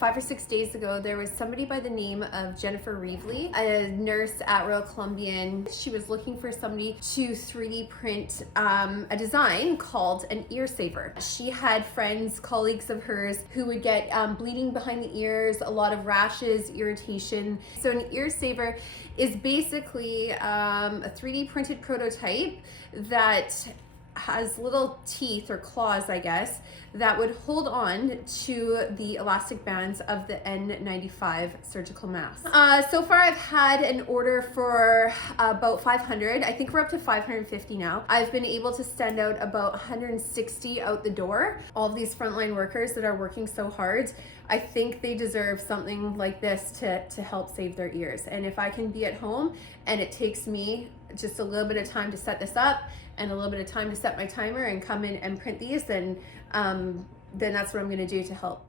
5 or 6 days ago, there was somebody by the name of Jennifer Reevely, a nurse at Royal Columbian. She was looking for somebody to 3D print a design called an ear saver. She had friends, colleagues of hers, who would get bleeding behind the ears, a lot of rashes, irritation. So an ear saver is basically a 3D printed prototype that has little teeth or claws, I guess, that would hold on to the elastic bands of the N95 surgical mask. So far I've had an order for about 500. I think we're up to 550 now. I've been able to send out about 160 out the door. All of these frontline workers that are working so hard, I think they deserve something like this to help save their ears. And if I can be at home and it takes me just a little bit of time to set this up and a little bit of time to set my timer and come in and print these, then that's what I'm gonna do to help.